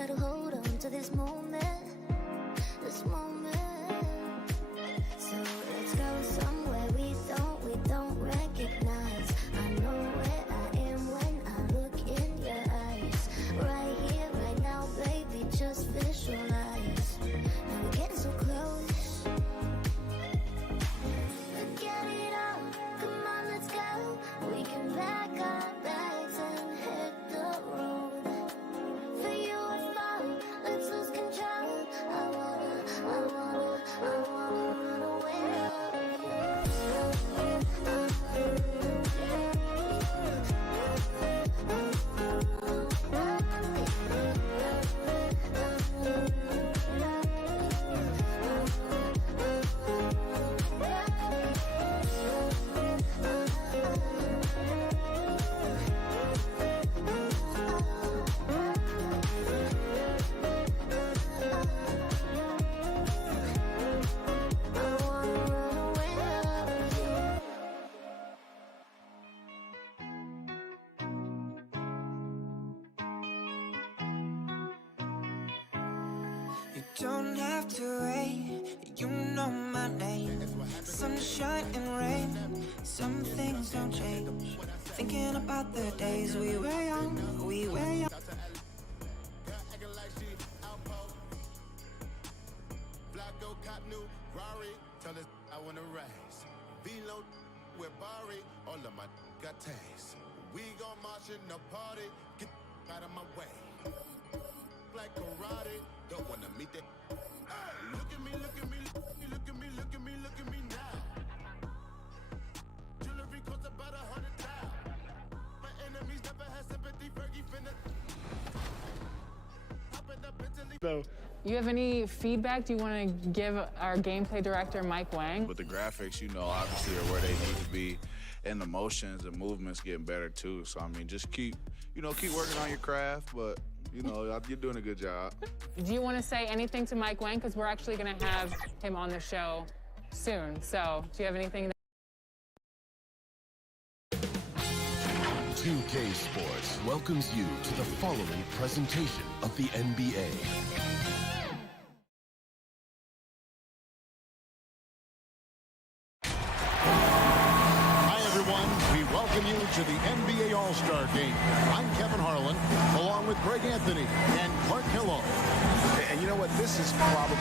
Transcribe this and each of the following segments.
gotta hold on to this moment, this moment. So let's go somewhere we don't recognize. I know where I am when I look in your eyes. Right here, right now, baby, just visualize. Now we're getting so close. Forget it all, come on, let's go. We can pack our bags and hit the road. For you I fall, let's lose control. I wanna run away. You don't have to wait, you know my name. Sunshine and rain, some things don't change. Thinking about the days we were young, we were young. Flacco, cop new Rari, tell us I wanna rise. Velo with Bari, all of my got taste. We gon' march in the party, get out of my way. Like karate, don't wanna meet that. Hey, look at me, look at me, look at me, look at me, look at me now. Jewelry costs about 100,000. My enemies never had sympathy. Fergie finna. Hopping up Italy. So, you have any feedback? Do you want to give our gameplay director, Mike Wang? But the graphics, you know, obviously are where they need to be, and the motions and movements getting better too. So I mean, just keep working on your craft, but you know, you're doing a good job. Do you want to say anything to Mike Wang? Because we're actually going to have him on the show soon. So do you have anything? 2K Sports welcomes you to the following presentation of the NBA. We welcome you to the NBA All-Star Game. I'm Kevin Harlan, along with Greg Anthony and Clark Hillo. And you know what? This is probably,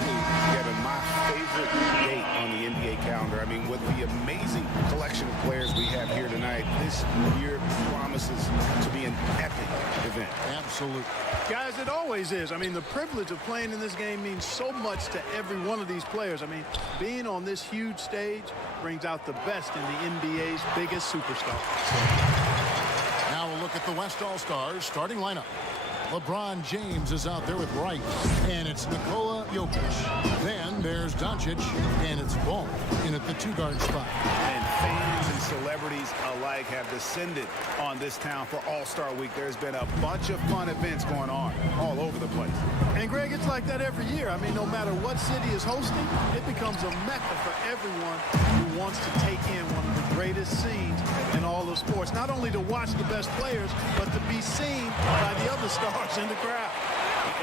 Kevin, my favorite date on the NBA calendar. I mean, with the amazing collection of players we have here tonight, this year promises to be an epic event. Absolutely. Guys, it always is. I mean, the privilege of playing in this game means so much to every one of these players. I mean, being on this huge stage brings out the best in the NBA's biggest superstars. Now we'll look at the West All-Stars starting lineup. LeBron James is out there with Wright, and it's Nikola Jokic. Then there's Doncic, and it's Ball in at the two-guard spot. And fans and celebrities alike have descended on this town for All-Star Week. There's been a bunch of fun events going on all over the place. And, Greg, it's like that every year. I mean, no matter what city is hosting, it becomes a mecca for everyone who wants to take in one of the greatest scenes in all of sports. Not only to watch the best players, but to be seen by the other stars in the crowd.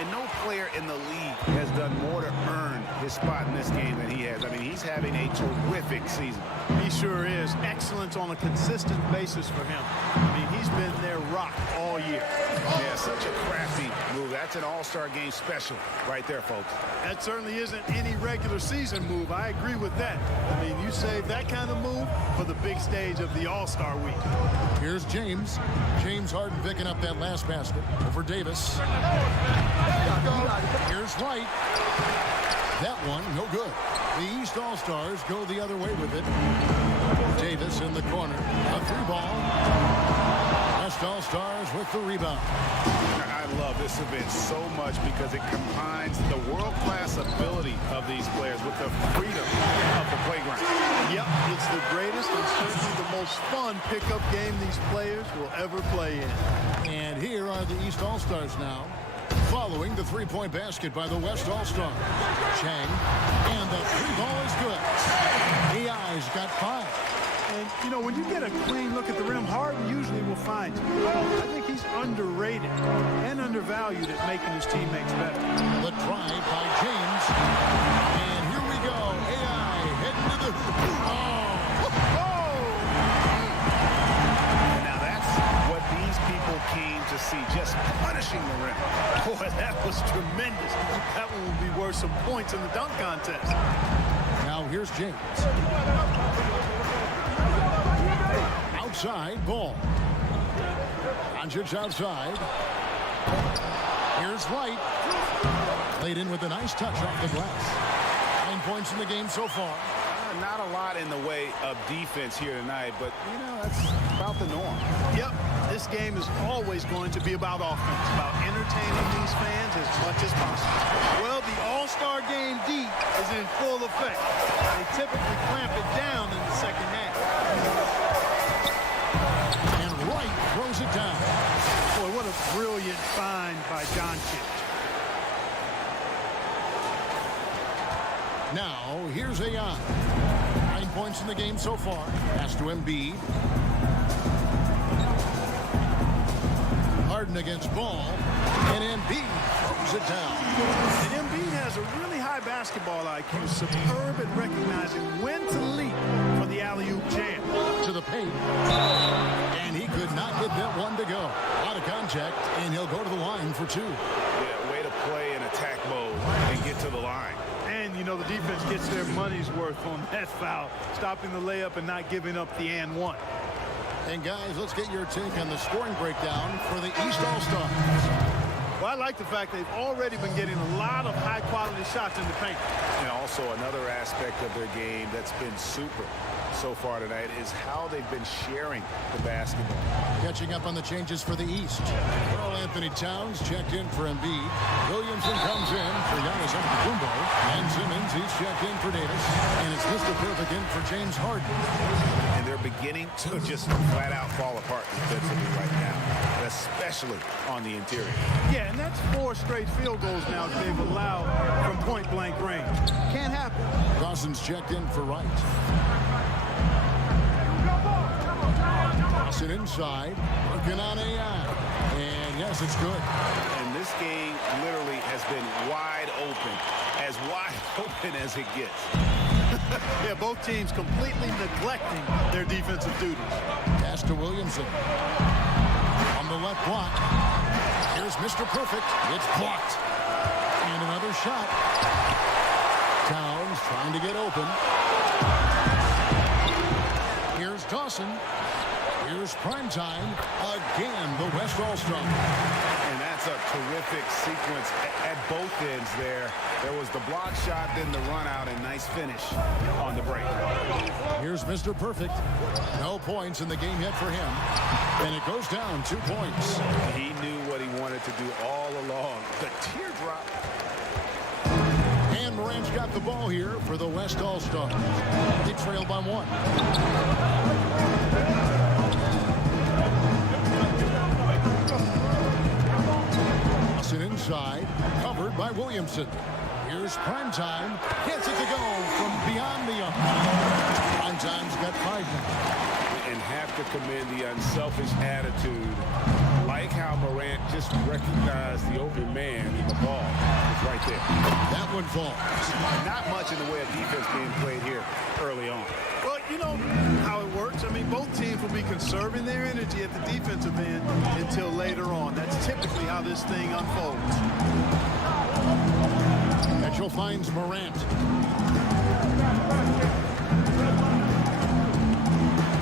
And no player in the league has done more to earn his spot in this game than he has. I mean, he's having a terrific season. He sure is. Excellence on a consistent basis for him. I mean, he's been their rock all year. Yeah, such a crafty move. That's an All-Star Game special right there, folks. That certainly isn't any regular season move. I agree with that. I mean, you save that kind of move for the big stage of the All-Star Week. Here's James. James Harden picking up that last basket over Davis. Here's Wright. That one, no good. The East All-Stars go the other way with it. Davis in the corner. A three ball. West All-Stars with the rebound. I love this event so much because it combines the world-class ability of these players with the freedom of the playground. Yep, it's the greatest and certainly the most fun pickup game these players will ever play in. And here are the East All-Stars now, following the three-point basket by the West All-Star. Chang, and the three ball is good. AI's got 5. And, you know, when you get a clean look at the rim, Harden usually will find you. I think he's underrated and undervalued. valued at making his teammates better. The drive by James. And here we go. AI heading to the hoop. Now that's what these people came to see, just punishing the rim. Boy, that was tremendous. That one will be worth some points in the dunk contest. Now here's James. Outside, ball. Doncic outside. Here's Wright. Laid in with a nice touch off the glass. 9 points in the game so far. Not a lot in the way of defense here tonight, but, you know, that's about the norm. Yep, this game is always going to be about offense, about entertaining these fans as much as possible. Well, the All-Star Game D is in full effect. They typically clamp it down in the second half. And Wright throws it down. Boy, what a brilliant find by Doncic. Now, here's AI. 9 points in the game so far. Pass to Embiid. Harden against Ball. And Embiid throws it down. And Embiid has a really high basketball IQ, superb at recognizing when to leap for the alley-oop jam. To the paint. And he could not get that one to go. Out of contact, and he'll go to the line for two. Yeah, way to play in attack mode and get to the line. And, you know, the defense gets their money's worth on that foul, stopping the layup and not giving up the and one. And, guys, let's get your take on the scoring breakdown for the East All-Stars. Well, I like the fact they've already been getting a lot of high-quality shots in the paint. And also another aspect of their game that's been super so far tonight is how they've been sharing the basketball. Catching up on the changes for the East. Karl Anthony Towns checked in for Embiid. Williamson comes in for Giannis Antetokounmpo. And Simmons, he's checked in for Davis. And it's Mr. Perfect in for James Harden. And they're beginning to just flat out fall apart defensively right now, especially on the interior. Yeah, and that's 4 straight field goals now that they've allowed from point-blank range. Can't happen. Dawson's checked in for Wright. Dawson inside, working on AI. And yes, it's good. And this game literally has been wide open as it gets. Yeah, both teams completely neglecting their defensive duties. Pass to Williamson. On the left block. Here's Mr. Perfect. It's blocked. And another shot. Towns trying to get open. Here's Dawson. Here's Primetime. Again, the West All-Star. And that's a terrific sequence at both ends there. There was the block shot, then the run out, and nice finish on the break. Here's Mr. Perfect. No points in the game yet for him. And it goes down 2 points. He knew what he wanted to do all along. The teardrop. And Morant's got the ball here for the West All-Star. They trail by 1. Inside, covered by Williamson. Here's Primetime. Gets it to go from beyond the arc. Primetime's got 5 now. And have to commend the unselfish attitude. Like how Morant just recognized the open man in the ball. It's right there. That one falls. Not much in the way of defense being played here early on. Well, you know how it works. I mean, both teams will be conserving their energy at the defensive end until later on. That's typically how this thing unfolds. Mitchell finds Morant.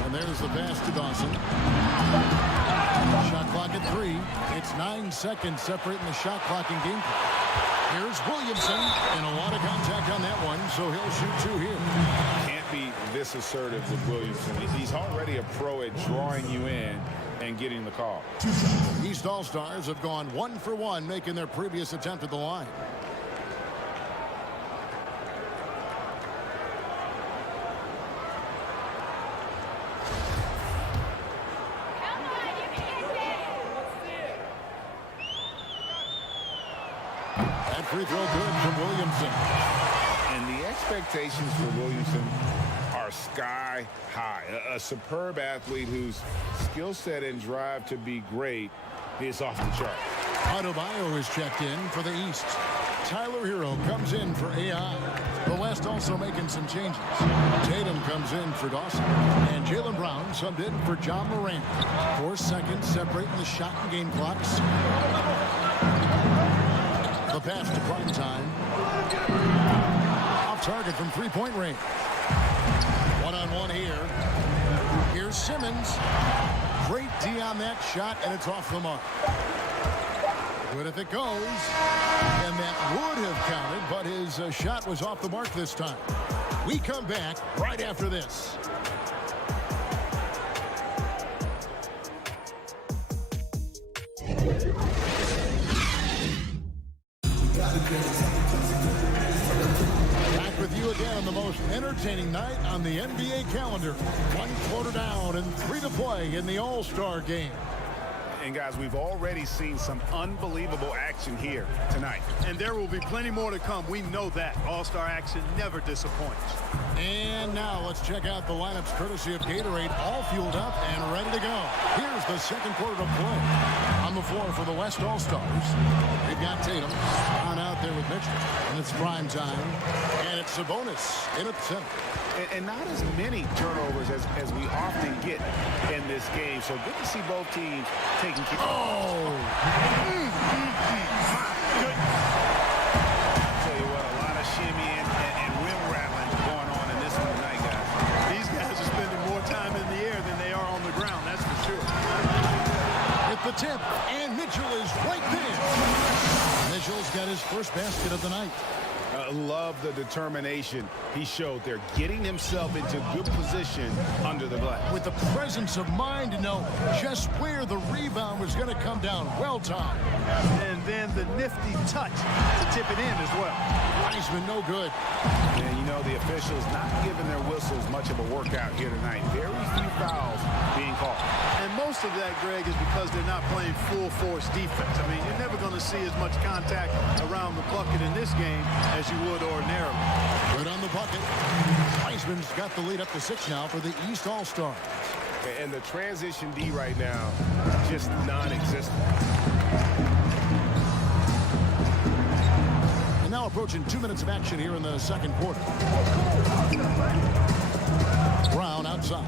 And there's the pass to Dawson. Shot clock at 3. It's 9 seconds separating the shot clock and game clock. Here's Williamson, and a lot of contact on that one, so he'll shoot 2 here. Can't be this assertive with Williamson. He's already a pro at drawing you in and getting the call. East All-Stars have gone 1 for 1, making their previous attempt at the line. That free throw good from Williamson. And the expectations for Williamson are sky high. A superb athlete whose skill set and drive to be great is off the chart. Adebayo is checked in for the East. Tyler Hero comes in for AI. The West also making some changes. Tatum comes in for Dawson. And Jaylen Brown subbed in for John Moran. 4 seconds separating the shot and game clocks. The pass to prime time. Off target from three-point range. One-on-one here. Here's Simmons. Great D on that shot, and it's off the mark. Good if it goes. And that would have counted, but his shot was off the mark this time. We come back right after this. Back with you again on the most entertaining night on the NBA calendar. 1 quarter down and 3 to play in the All-Star game. And guys, we've already seen some unbelievable action here tonight. And there will be plenty more to come. We know that. All-Star action never disappoints. And now let's check out the lineups courtesy of Gatorade, all fueled up and ready to go. Here's the second quarter to play. On the floor for the West All-Stars, we've got Tatum on out there with Mitchell. And it's prime time. And it's Sabonis in at the center. And not as many turnovers as we often get in this game. So good to see both teams taking care. Oh! I'll tell you what, a lot of shimmying and rim rattling going on in this one tonight, guys. These guys are spending more time in the air than they are on the ground, that's for sure. At the tip, and Mitchell is right there. Mitchell's got his first basket of the night. Love the determination he showed there, getting himself into good position under the glass. With the presence of mind to know just where the rebound was going to come down. Well timed. And then the nifty touch to tip it in as well. Wiseman no good. And you know, the officials not giving their whistles much of a workout here tonight. Very few fouls being called. And most of that, Greg, is because they're not playing full force defense. I mean, you're never going to see as much contact around the bucket in this game as you would ordinarily. Good on the bucket. Wiseman's got the lead up to 6 now for the East All-Stars. And the transition D right now, just non-existent. And now approaching 2 minutes of action here in the second quarter. Brown outside.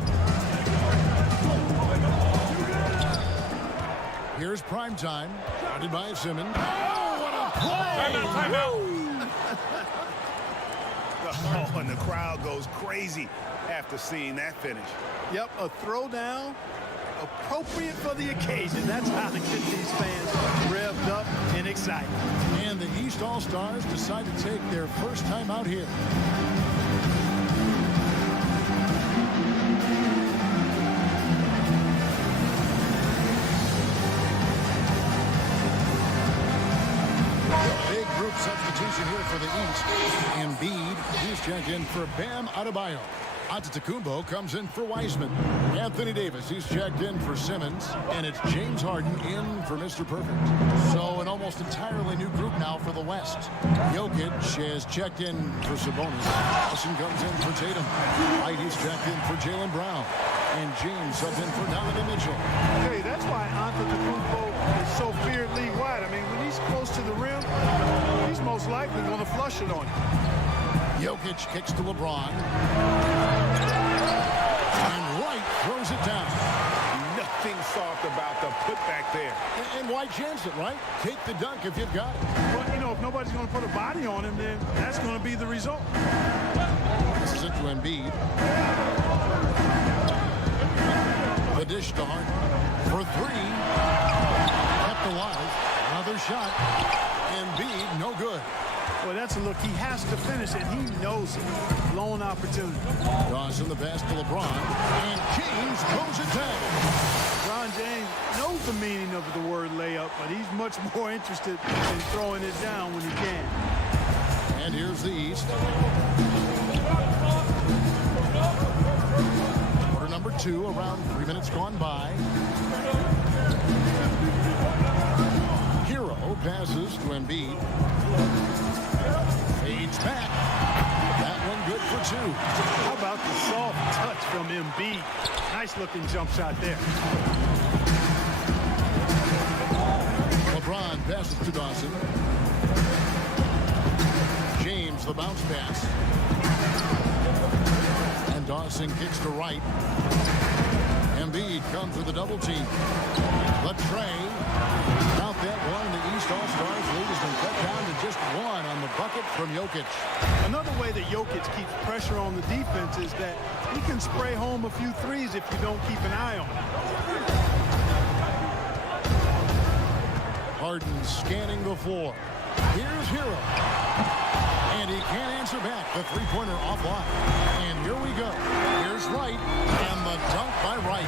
Here's prime time. Guarded by Simmons. Oh, what a play! Oh, and the crowd goes crazy after seeing that finish. Yep, a throwdown appropriate for the occasion. That's how to get these fans revved up and excited. And the East All-Stars decide to take their first time out here. Big group substitution here for the East. Embiid, he's checked in for Bam Adebayo. Antetokounmpo comes in for Wiseman. Anthony Davis, he's checked in for Simmons. And it's James Harden in for Mr. Perfect. So an almost entirely new group now for the West. Jokic has checked in for Sabonis. Dawson comes in for Tatum. White, he's checked in for Jaylen Brown. And James subbed in for Donovan Mitchell. Hey, that's why Antetokounmpo is so feared league wide. I mean, when he's close to the rim, he's most likely going to flush it on you. Jokic kicks to LeBron. And Wright throws it down. Nothing soft about the putback there. And why chance it, right? Take the dunk if you've got it. Well, you know, if nobody's going to put a body on him, then that's going to be the result. This is it to Embiid. The dish to Harden. For 3. Kept alive. Another shot. Embiid, no good. Well, that's a look. He has to finish it. He knows it. Lone opportunity. Dawson the pass to LeBron. And James throws it down. LeBron James knows the meaning of the word layup, but he's much more interested in throwing it down when he can. And here's the East. Quarter number 2, around 3 minutes gone by. Hero passes to Embiid. Fades back. That one good for 2. How about the soft touch from Embiid? Nice looking jump shot there. LeBron passes to Dawson. James, the bounce pass. And Dawson kicks to right. Embiid comes with a double team. Latrey. About that one, the East All-Stars lead has been cut down to just one on the bucket from Jokic. Another way that Jokic keeps pressure on the defense is that he can spray home a few threes if you don't keep an eye on him. Harden scanning the floor. Here's Hero. And he can't answer back. The three-pointer offline. And here we go. Here's Wright. And the dunk by Wright.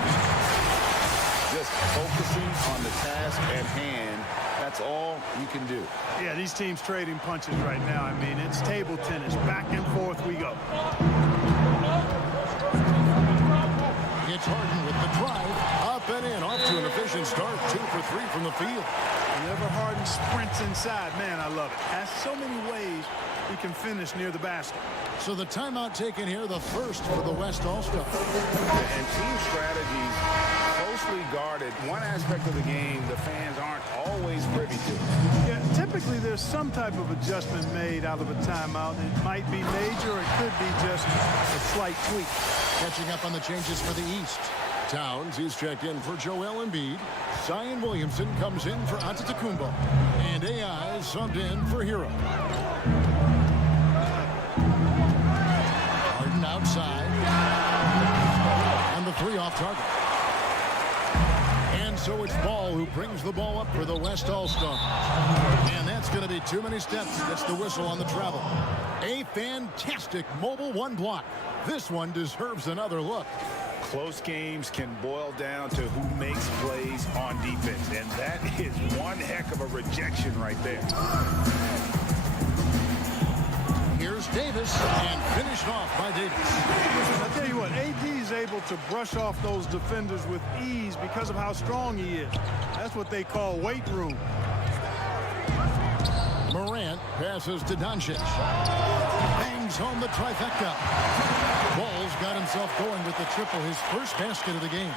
Just focusing on the task at hand. That's all you can do. Yeah, these teams trading punches right now. I mean, it's table tennis. Back and forth we go. It's Harden with the drive. Up and in. Off to an efficient start. 2 for 3 from the field. Whenever Harden sprints inside, man, I love it. Has so many ways he can finish near the basket. So the timeout taken here, the first for the West All-Star. And team strategies closely guarded. One aspect of the game the fans aren't always privy to. Yeah, typically there's some type of adjustment made out of a timeout. It might be major, or it could be just a slight tweak. Catching up on the changes for the East. Towns, he's checked in for Joel Embiid. Zion Williamson comes in for Antetokounmpo. And AI subbed in for Hero. Harden outside. And the three off target. And so it's Ball who brings the ball up for the West All-Star. And that's going to be too many steps. Gets the whistle on the travel. A fantastic mobile one block. This one deserves another look. Close games can boil down to who makes plays on defense, and that is one heck of a rejection right there. Here's Davis, and finished off by Davis. I tell you what, AD is able to brush off those defenders with ease because of how strong he is. That's what they call weight room. Morant passes to Doncic. Bangs home the trifecta. Ball's got himself going with the triple, his first basket of the game.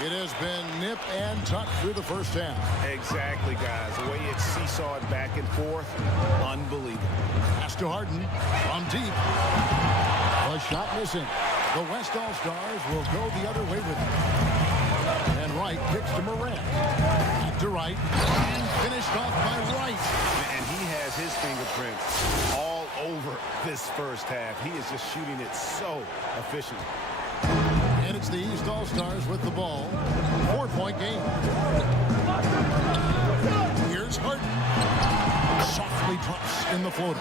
It has been nip and tuck through the first half. Exactly, guys. The way it's seesawed back and forth, unbelievable. Pass to Harden from deep. A shot missing. The West All-Stars will go the other way with it. And Wright kicks to Morant. Back to Wright. And finished off by Wright. And he has his fingerprints all over this first half. He is just shooting it so efficient. And it's the East All-Stars with the ball. 4-point game. Here's Harden. Softly drops in the floater.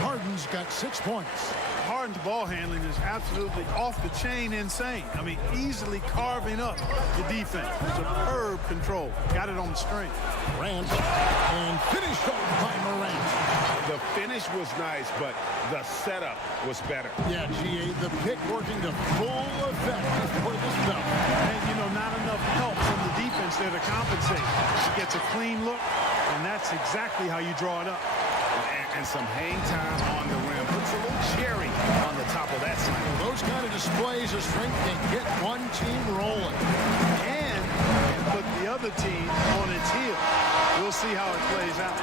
Harden's got 6 points. Harden's ball handling is absolutely off the chain insane. I mean, easily carving up the defense. Superb control. Got it on the string. Morant. And finished off by Morant. The finish was nice, but the setup was better. Yeah, GA, the pick working to full effect for the stuff. And, you know, not enough help from the defense there to compensate. He gets a clean look, and that's exactly how you draw it up. And some hang time on the rim. Puts a little cherry on the top of that sign. Those kind of displays of strength can get one team rolling. And put the other team on its heel. We'll see how it plays out.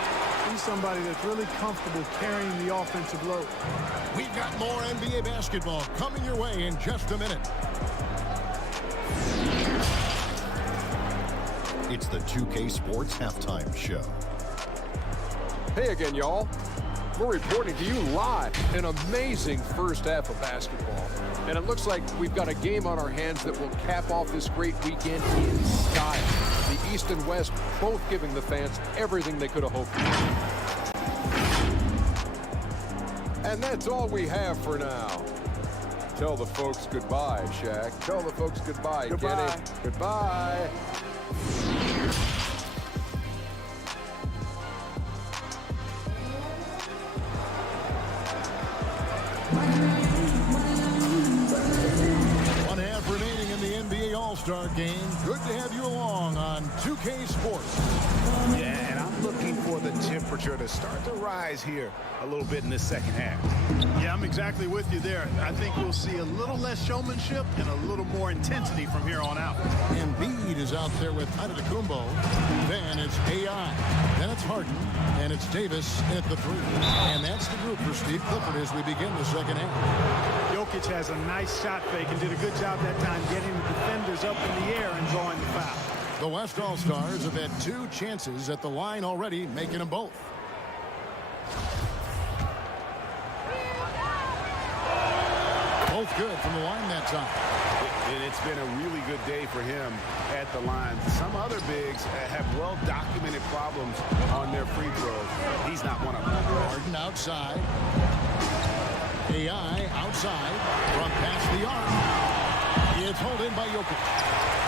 He's somebody that's really comfortable carrying the offensive load. We've got more NBA basketball coming your way in just a minute. It's the 2K Sports Halftime Show. Hey again, y'all. We're reporting to you live an amazing first half of basketball. And it looks like we've got a game on our hands that will cap off this great weekend in style. The East and West both giving the fans everything they could have hoped for. And that's all we have for now. Tell the folks goodbye, Shaq. Tell the folks goodbye, Goodbye. Kenny. Goodbye. One half remaining in the NBA All-Star game. Good to have you along on 2K Sports. Yeah, and I'm looking for the temper temperature to start to rise here a little bit in this second half. Yeah, I'm exactly with you there. I think we'll see a little less showmanship and a little more intensity from here on out. Embiid is out there with Antetokounmpo. Then it's AI. Then it's Harden. And it's Davis at the 3. And that's the group for Steve Clifford as we begin the second half. Jokic has a nice shot fake and did a good job that time getting the defenders up in the air and drawing the foul. The West All-Stars have had 2 chances at the line already, making them both. Both good from the line that time. And it's been a really good day for him at the line. Some other bigs have well-documented problems on their free throws. He's not one of them. Harden outside. AI outside. From past the arc. It's held in by Jokic.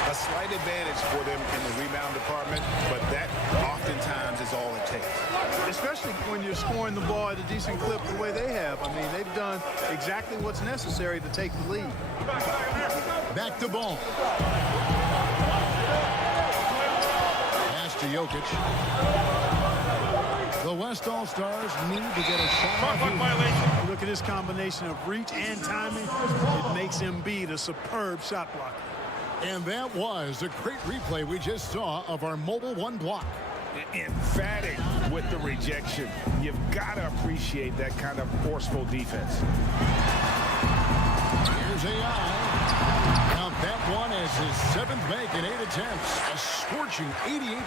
A slight advantage for them in the rebound department, but that oftentimes is all it takes. Especially when you're scoring the ball at a decent clip the way they have. I mean, they've done exactly what's necessary to take the lead. Back to Ball. Pass to Jokic. The West All-Stars need to get a shot. Look at this combination of reach and timing. It makes Embiid a superb shot blocker. And that was a great replay we just saw of our Mobile One block. Emphatic with the rejection. You've got to appreciate that kind of forceful defense. Here's AI. Now that one is his 7th make in 8 attempts. A scorching 88%.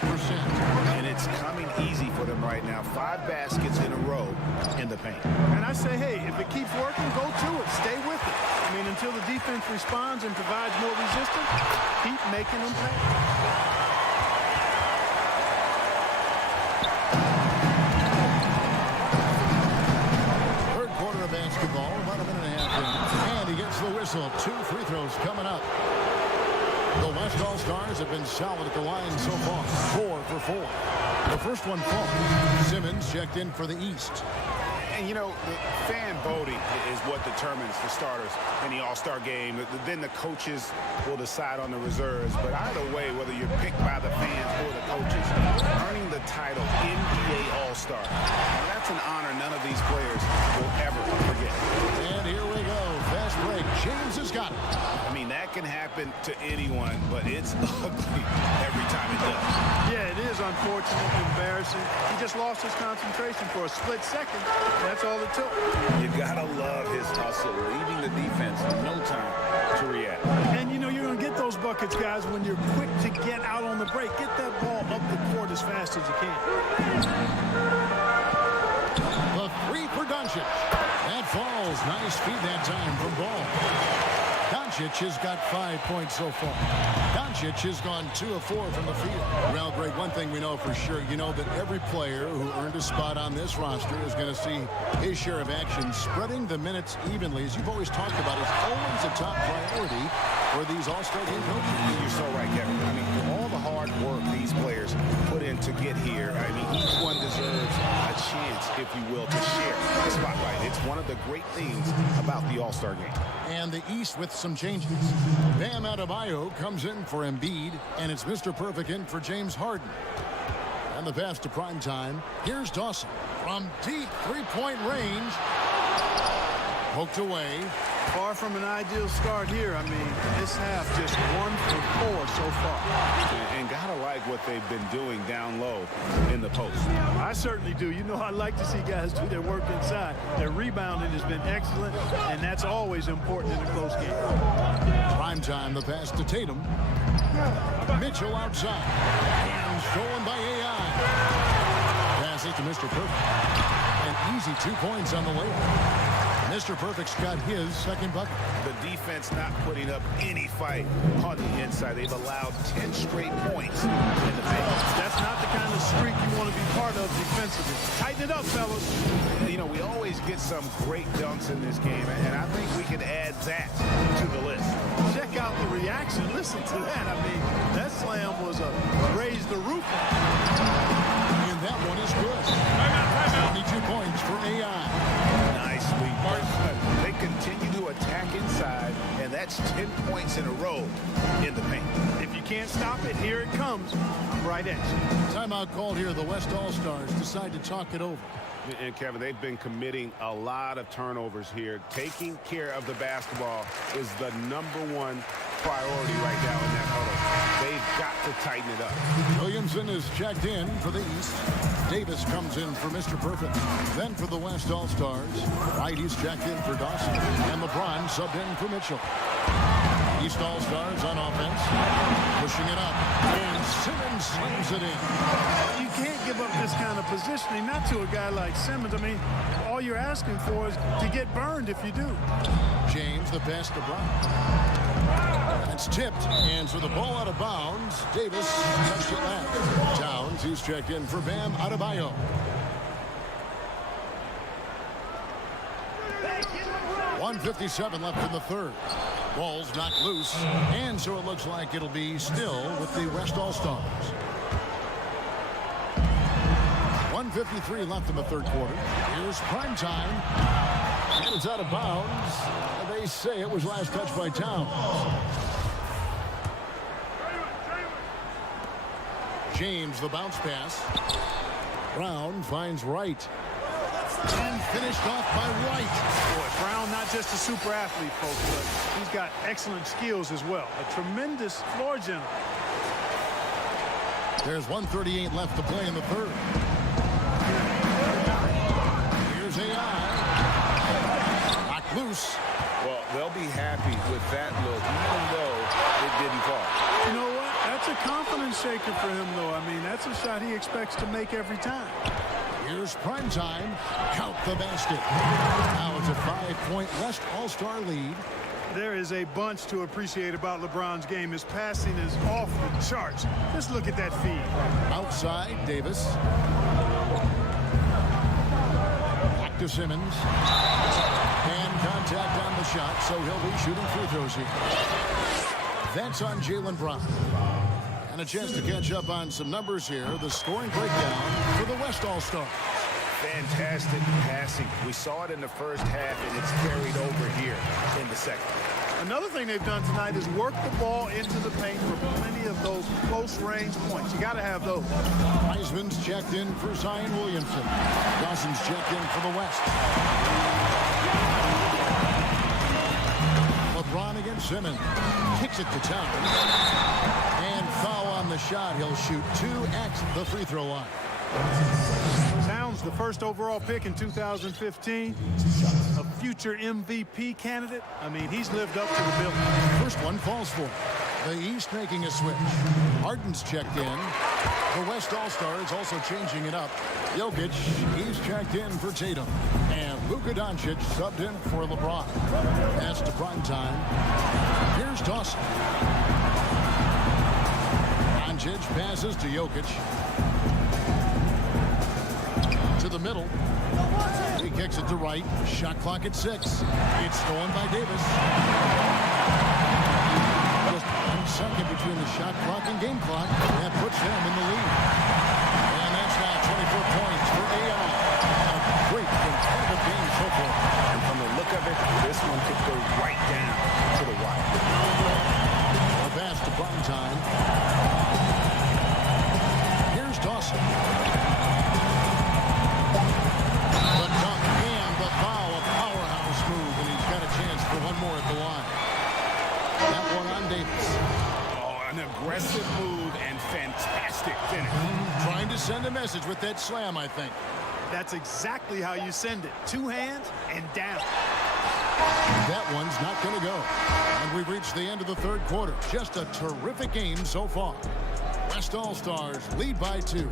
And it's coming easy for them right now. 5 baskets in a row in the paint. And I say, hey, if it keeps working, go to it. Stay with it. I mean, until the defense responds and provides more resistance, keep making them pay. Third quarter of basketball, about a minute and a half in. And he gets the whistle. 2 free throws coming up. The West All-Stars have been solid at the line so far. 4 for 4. The first one falls. Simmons checked in for the East. And, you know, the fan voting is what determines the starters in the All-Star game. Then the coaches will decide on the reserves. But either way, whether you're picked by the fans or the coaches, earning the title NBA All-Star, that's an honor none of these players will ever forget. And here we go. Fast break. James has got it. I mean, that can happen to anyone, but it's ugly every time it does. Yeah, it is unfortunate, embarrassing. He just lost his concentration for a split second. That's all it took. You gotta love his hustle, leaving the defense no time to react. And you know you're gonna get those buckets, guys, when you're quick to get out on the break. Get that ball up the court as fast as you can. The 3 for Doncic. That falls. Nice feed that time from Ball. Doncic has got 5 points so far. Doncic has gone 2 of 4 from the field. Well, Greg, one thing we know for sure, you know that every player who earned a spot on this roster is going to see his share of action. Spreading the minutes evenly, as you've always talked about, is always a top priority for these All-Star game coaches. You're so right, Kevin. I mean, for all the hard work these players put in to get here, I mean, each one deserves a chance, if you will, to share the spotlight. It's one of the great things about the All-Star game. And the East with some changes. Bam Adebayo comes in for Embiid, and it's Mr. Perfect in for James Harden. And the pass to primetime. Here's Dawson from deep 3-point range. Poked away. Far from an ideal start here. I mean, this half just 1 for 4 so far. And gotta like what they've been doing down low in the post. I certainly do. You know, I like to see guys do their work inside. Their rebounding has been excellent, and that's always important in a close game. Prime time, the pass to Tatum. Mitchell outside. And stolen by AI. Pass it to Mr. Perfect. An easy 2 points on the way. Mr. Perfect's got his second bucket. The defense not putting up any fight on the inside. They've allowed 10 straight points in the paint. That's not the kind of streak you want to be part of defensively. Tighten it up, fellas. You know, we always get some great dunks in this game, and I think we can add that to the list. Check out the reaction. Listen to that. I mean, that slam was a raise the roof. And that one is good. 22 points for AI. Nicely. They continue to attack inside, and that's 10 points in a row in the paint. If you can't stop it, here it comes. right edge. Timeout called here. The West All-Stars decide to talk it over. And Kevin, they've been committing a lot of turnovers here. Taking care of the basketball is the #1 priority right now in that huddle. They've got to tighten it up. Williamson is checked in for the East. Davis comes in for Mr. Perfect. Then for the West All-Stars, Wright, he's checked in for Dawson. And LeBron subbed in for Mitchell. East All-Stars on offense, pushing it up, and Simmons slams it in. You can't give up this kind of positioning, not to a guy like Simmons. I mean, all you're asking for is to get burned if you do. James, the pass to Brown. It's tipped, and so the ball out of bounds. Davis touched it last. Towns, he's checked in for Bam Adebayo. .157 left in the third. Ball's knocked loose, and so it looks like it'll be still with the West All-Stars. 1:53 left in the third quarter. Here's prime time, and it's out of bounds. They say it was last touched by Towns. James, the bounce pass. Brown finds Wright. And finished off by Wright. Boy, Brown, not just a super athlete, folks, but he's got excellent skills as well. A tremendous floor general. There's 1:38 left to play in the third. Here's AI. Knocked loose. Well, they'll be happy with that look, even though it didn't fall. You know what? That's a confidence shaker for him, though. I mean, that's a shot he expects to make every time. Here's prime time. Count the basket. Now it's a 5-point West All-Star lead. There is a bunch to appreciate about LeBron's game. His passing is off the charts. Just look at that feed. Outside, Davis. Back to Simmons. And contact on the shot, so he'll be shooting free throws here. That's on Jaylen Brown. And a chance to catch up on some numbers here. The scoring breakdown for the West All-Stars. Fantastic passing. We saw it in the first half, and it's carried over here in the second. Another thing they've done tonight is work the ball into the paint for plenty of those close-range points. You got to have those. Wiseman's checked in for Zion Williamson. Dawson's checked in for the West. LeBron against Simmons. Kicks it to Towns. And foul on the shot. He'll shoot 2 at the free throw line. Towns, the first overall pick in 2015. A future MVP candidate. I mean, he's lived up to the bill. First one falls for him. The East making a switch. Harden's checked in. The West All-Stars also changing it up. Jokic, he's checked in for Tatum. And Luka Doncic subbed in for LeBron. Pass to prime time. Here's Dawson. Doncic passes to Jokic. To the middle. He kicks it to Wright. Shot clock at 6. It's stolen by Davis. Just 1 second between the shot clock and game clock. That puts them in the lead. And that's now 24 points for AI. A great competitive game so far. And from the look of it, this one could go right down to the wire. A pass to prime time. Here's Dawson. The dunk and the foul, a powerhouse move, and he's got a chance for one more at the line. That one on Davis. Oh, an aggressive move and fantastic finish. Trying to send a message with that slam, I think. That's exactly how you send it. 2 hands and down. That one's not going to go. And we've reached the end of the third quarter. Just a terrific game so far. West All-Stars lead by 2.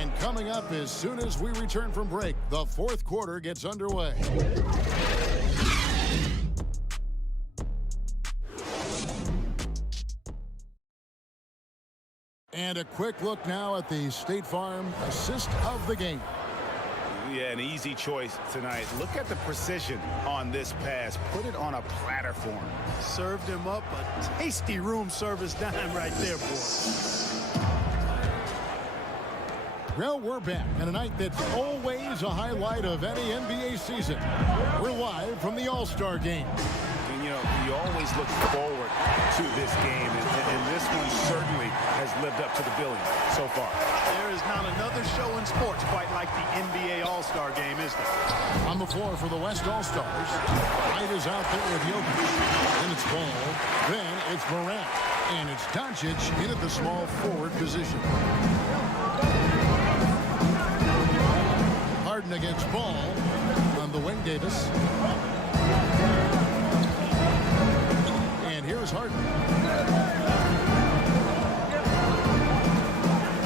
And coming up as soon as we return from break, the fourth quarter gets underway. And a quick look now at the State Farm assist of the game. Yeah, an easy choice tonight. Look at the precision on this pass. Put it on a platter for him. Served him up a tasty room service dime right there, boy. Well, we're back on a night that's always a highlight of any NBA season. We're live from the All-Star Game. And, you know, you always look forward to this game, and this one certainly has lived up to the billing so far. There is not another show in sports quite like the NBA All-Star Game, is there? On the floor for the West All-Stars, Wright is out there with Jokic. Then it's Ball. Then it's Morant. And it's Doncic in at the small forward position. Harden against Ball. On the wing, Davis. And here's Harden.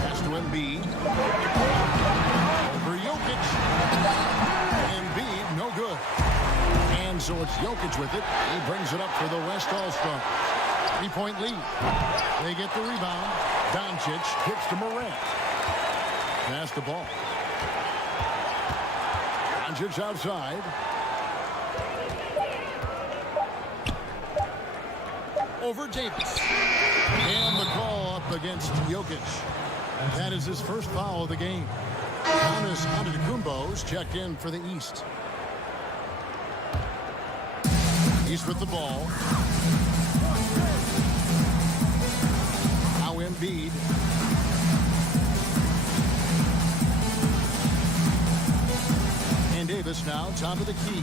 Pass to Embiid. Over Jokic. Embiid, no good. And so it's Jokic with it. He brings it up for the West All-Stars. 3-point lead. They get the rebound. Doncic kicks to Morant. Pass the ball. Doncic outside. Over Davis. And the call up against Jokic. That is his first foul of the game. Giannis Antetokounmpo's checked in for the East. East with the ball. Now Embiid. And Davis now top of the key.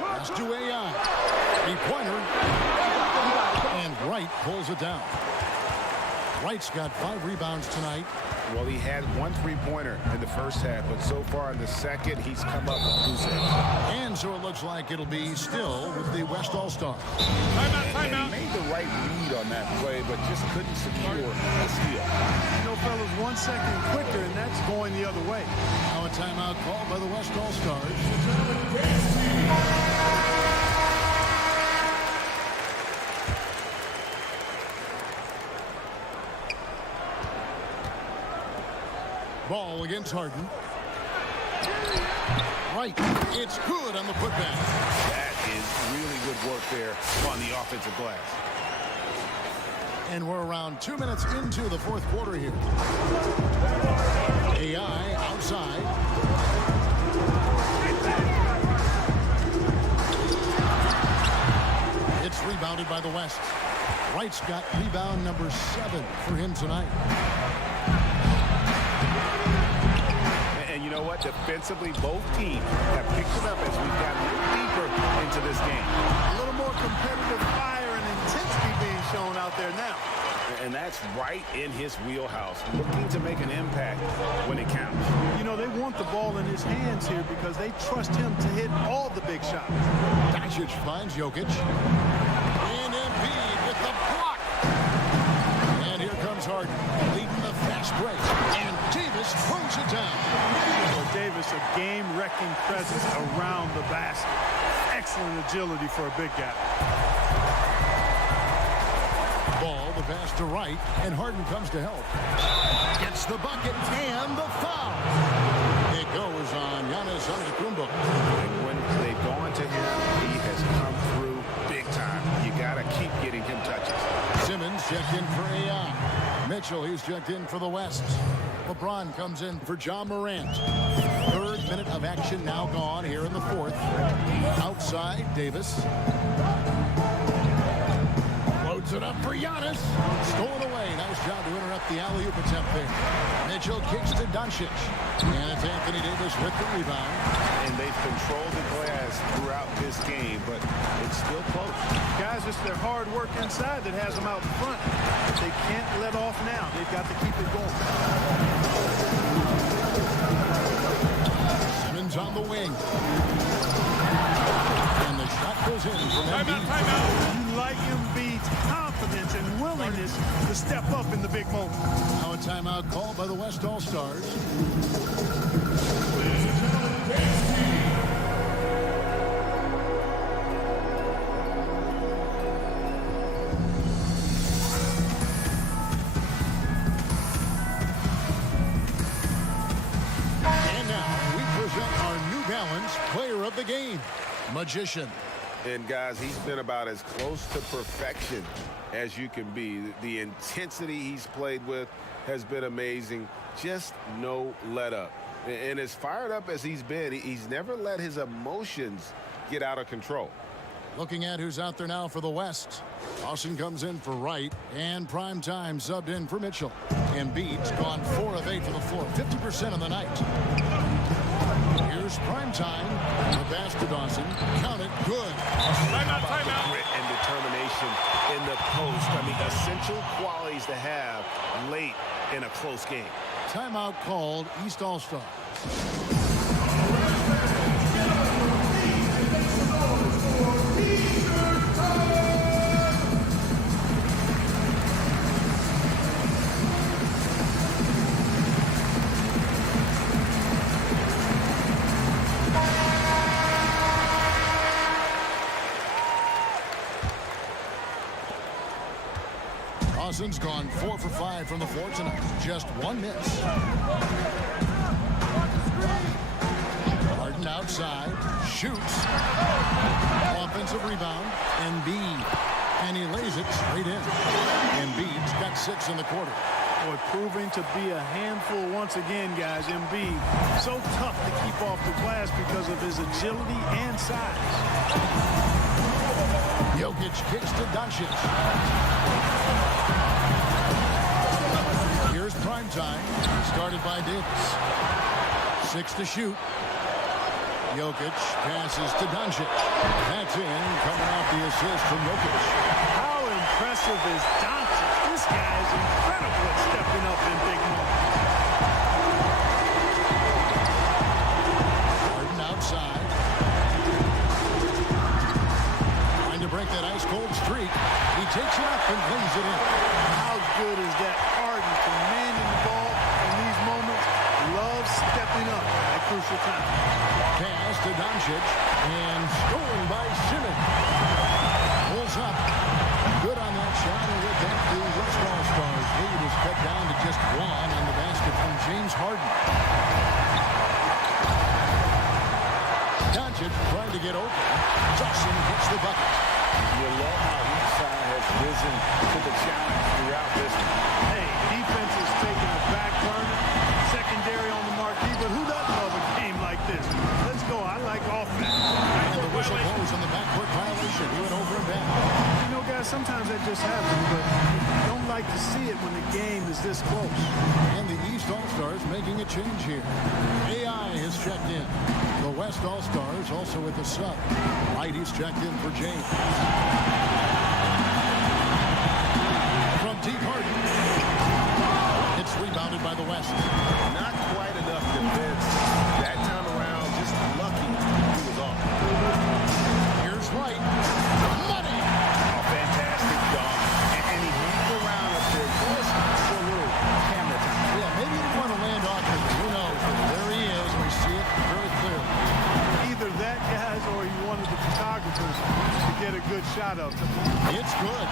Pass to AI. Three-pointer. And Wright pulls it down. Wright's got 5 rebounds tonight. Well, he had 1 3-pointer in the first half, but so far in the second, he's come up with loose ends. And so it looks like it'll be still with the West All-Stars. Timeout. He made the right read on that play, but just couldn't secure the steal. You know, fellas, 1 second quicker, and that's going the other way. Now a timeout called by the West All-Stars. Ball against Harden. Right. It's good on the putback. That is really good work there on the offensive glass. And we're around 2 minutes into the fourth quarter here. AI outside. It's rebounded by the West. Wright's got rebound number 7 for him tonight. And you know what? Defensively, both teams have picked it up as we've gotten deeper into this game. A little more competitive fire and intensity being shown out there now. And that's right in his wheelhouse, looking to make an impact when it counts. You know, they want the ball in his hands here because they trust him to hit all the big shots. Doncic finds Jokic. And Embiid with the block. And here comes Harden, leading the fast break. And Davis throws it down. Davis, a game-wrecking presence around the basket. Excellent agility for a big guy. Ball, the pass to Wright, and Harden comes to help. Gets the bucket and the foul. It goes on Giannis Antetokounmpo. And when they've gone to him, he has come through big time. You got to keep getting him touches. Simmons checked in for AI. Mitchell, he's checked in for the West. LeBron comes in for John Morant. 3rd minute of action now gone here in the 4th. Outside, Davis. Loads it up for Giannis. Stolen away. Nice job to interrupt the alley-oop attempt there. Mitchell kicks to Doncic. And it's Anthony Davis with the rebound. And they've controlled the glass throughout this game, but it's still close. Guys, it's their hard work inside that has them out in front. But they can't let off now. They've got to keep it going. Simmons on the wing. And the shot goes in from Embiid. You like Embiid's confidence and willingness to step up in the big moment. Now a timeout called by the West All-Stars. And now we present our New Balance Player of the Game, Magician. And guys, he's been about as close to perfection as you can be. The intensity he's played with has been amazing. Just no let up. And as fired up as he's been, he's never let his emotions get out of control. Looking at who's out there now for the West. Austin comes in for Wright, and Primetime subbed in for Mitchell. Embiid's gone 4 of 8 for the floor, 50% on the night. Here's Primetime. The pass to Dawson. Count it. Good. Timeout. Grit and determination in the post. I mean, essential qualities to have late in a close game. Timeout called. East All-Stars. Dawson's gone 4 for 5 from the floor tonight. Just 1 miss. Harden outside. Shoots. Offensive rebound. Embiid. And he lays it straight in. Embiid's got 6 in the quarter. Boy, proving to be a handful once again, guys. Embiid, so tough to keep off the glass because of his agility and size. Jokic kicks to Doncic. Here's Primetime, started by Davis. 6 to shoot. Jokic passes to Doncic. That's in, coming off the assist from Jokic. How impressive is Doncic? This guy is incredible at stepping up in big moments. Harden outside. Trying to break that ice-cold streak. He takes it up and lays it in. How good is that? Harden commanding the ball in these moments. Loves stepping up at crucial times. Pass to Doncic. And stolen by Simmons. Pulls up. Good on that shot. And with that, the West All-Stars lead is cut down to just 1 on the basket from James Harden. Doncic trying to get open. Dawson hits the bucket. You love how each side has risen to the challenge throughout this one. Hey, defense is taking a back burner. Secondary on the marquee, but who doesn't love a game like this? Let's go. I like offense. And the whistle blows on the backcourt violation. He went over and back. You know, guys, sometimes that just happens, but you don't like to see it when the game is this close. And the East All-Stars making a change here. AI has checked in. The West All-Stars also with a sub. Whitey's checked in for James. From deep Harden. It's rebounded by the West. Not quite enough defense. That time around, just lucky he was off. Here's White. Money! Oh, fantastic dunk. And he moved around up there just for a little camera time. Yeah, maybe he didn't want to land off it. Who knows? But there he is. We see it very clearly. Either that, guys, or he wanted the photographers to get a good shot of him. It's good.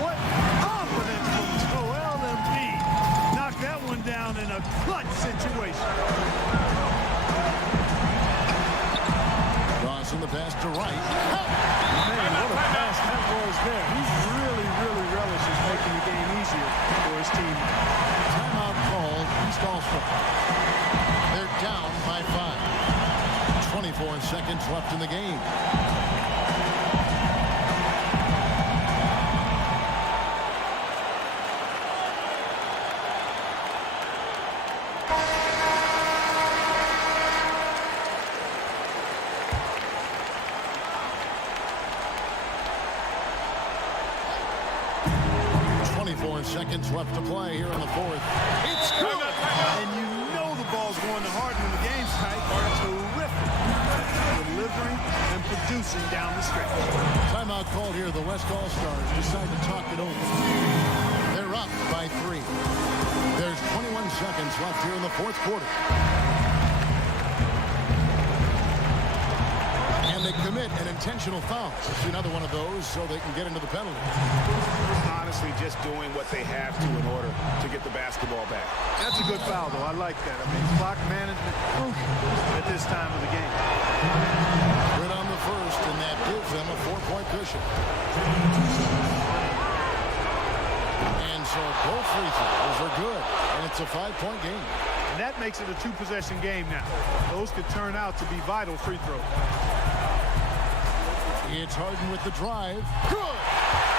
What confidence from Joel Embiid. Knocked that one down in a clutch situation. Dawson the pass to Wright. Man, what a pass that was there. He really, really relishes making the game easier for his team. Timeout called. East All-Stars. They're down by 5. 24 seconds left in the game. Seconds left to play here in the fourth. It's good! And you know the ball's going to Harden when the game's tight. Terrific at delivering and producing down the stretch. Timeout called here. The West All-Stars decide to talk it over. They're up by 3. There's 21 seconds left here in the fourth quarter. And they commit an intentional foul. It's another one of those so they can get into the penalty. Honestly, just doing what they have to in order to get the basketball back. That's a good foul, though. I like that. I mean, clock management crucial at this time of the game. Good on the first, and that gives them a 4-point cushion. And so both free throws are good, and it's a 5-point game. And that makes it a two-possession game now. Those could turn out to be vital free throws. It's Harden with the drive. Good!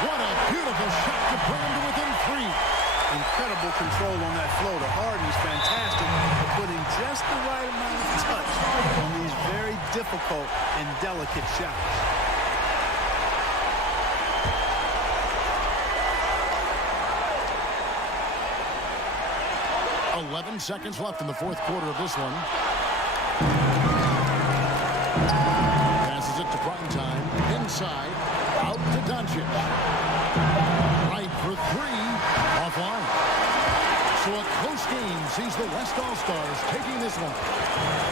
What a beautiful shot to bring him to within 3. Incredible control on that floater. Harden's fantastic at putting just the right amount of touch on these very difficult and delicate shots. 11 seconds left in the fourth quarter of this one. Passes it to Primetime. Inside. Out to Doncic. Right for 3. Offline. So a close game sees the West All-Stars taking this one.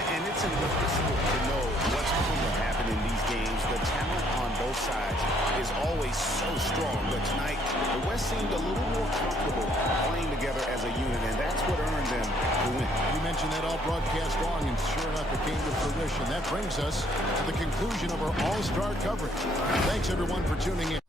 And it's impossible to know what's going to happen in these games. The talent on both sides is always so strong. But tonight, the West seemed a little more comfortable playing together as a unit, and that's what earned them the win. You mentioned that all broadcast long, and sure enough, it came to fruition. That brings us to the conclusion of our All-Star coverage. Thanks, everyone, for tuning in.